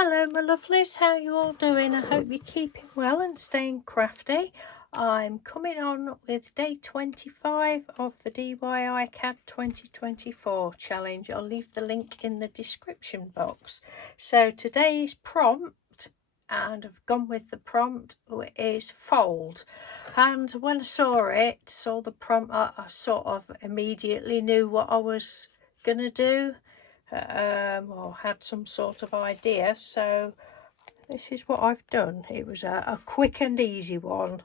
Hello my lovelies, how are you all doing? I hope you're keeping well and staying crafty. I'm coming on with day 25 of the DIY CAD 2024 challenge. I'll leave the link in the description box. So today's prompt, and I've gone with the prompt, is fold. And when I saw the prompt, I sort of immediately knew what I was going to do. Or had some sort of idea, so this is what I've done. It was a quick and easy one.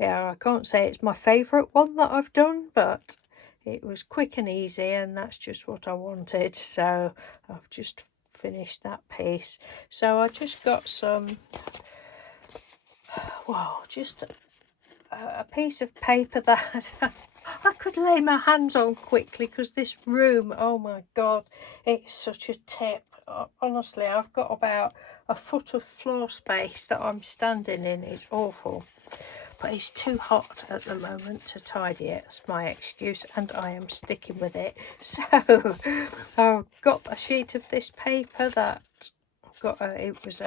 Yeah, I can't say it's my favourite one that I've done, but it was quick and easy, and that's just what I wanted. So I've just finished that piece. So I just got some, well, just a piece of paper that I could lay my hands on quickly, because this room, oh my god, it's such a tip. Honestly, I've got about a foot of floor space that I'm standing in. It's awful, but it's too hot at the moment to tidy it. That's my excuse, and I am sticking with it. So I've got a sheet of this paper that it was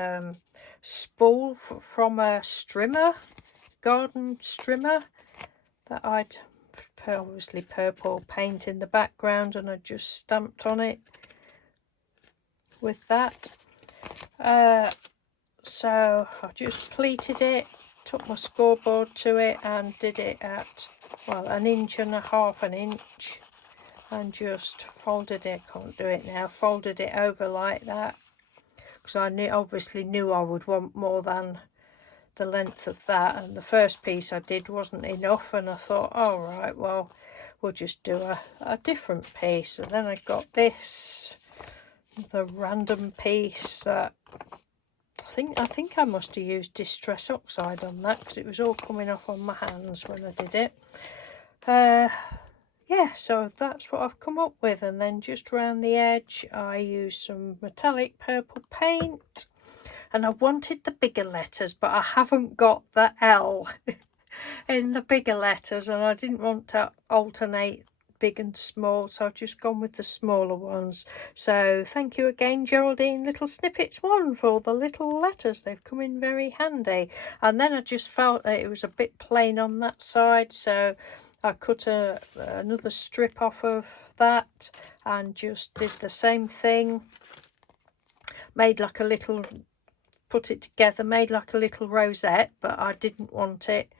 spool from a strimmer, garden strimmer, that I'd obviously purple paint in the background, and I just stamped on it with that. So I just pleated it, took my scoreboard to it and did it at, well, 1.5 inches, and just folded it. Can't do it now. Folded it over like that, because I obviously knew I would want more than the length of that, and the first piece I did wasn't enough, and I thought, all right, well, we'll just do a different piece. And then I got this, the random piece that I think I must have used Distress Oxide on that, because it was all coming off on my hands when I did it. Yeah, so that's what I've come up with. And then just around the edge I used some metallic purple paint, and I wanted the bigger letters, but I haven't got the L in the bigger letters, and I didn't want to alternate big and small, so I've just gone with the smaller ones. So thank you again, Geraldine Little Snippets 1, for all the little letters. They've come in very handy. And then I just felt that it was a bit plain on that side, so I cut another strip off of that and just did the same thing. Made like a little, put it together, made like a little rosette, but I didn't want it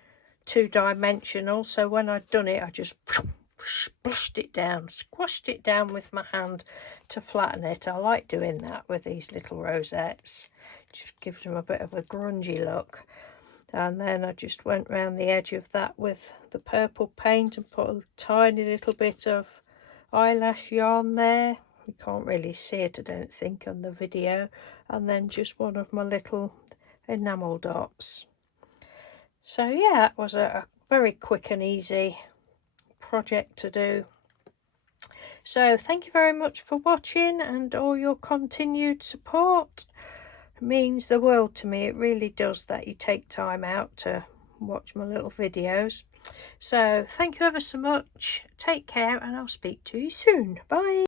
two-dimensional, so when I'd done it I just splashed it down, squashed it down with my hand to flatten it. I like doing that with these little rosettes, just gives them a bit of a grungy look. And then I just went round the edge of that with the purple paint and put a tiny little bit of eyelash yarn there. You can't really see it, I don't think, on the video. And then just one of my little enamel dots. So yeah, it was a very quick and easy project to do. So thank you very much for watching, and all your continued support. It means the world to me. It really does, that you take time out to watch my little videos. So thank you ever so much. Take care, and I'll speak to you soon. Bye.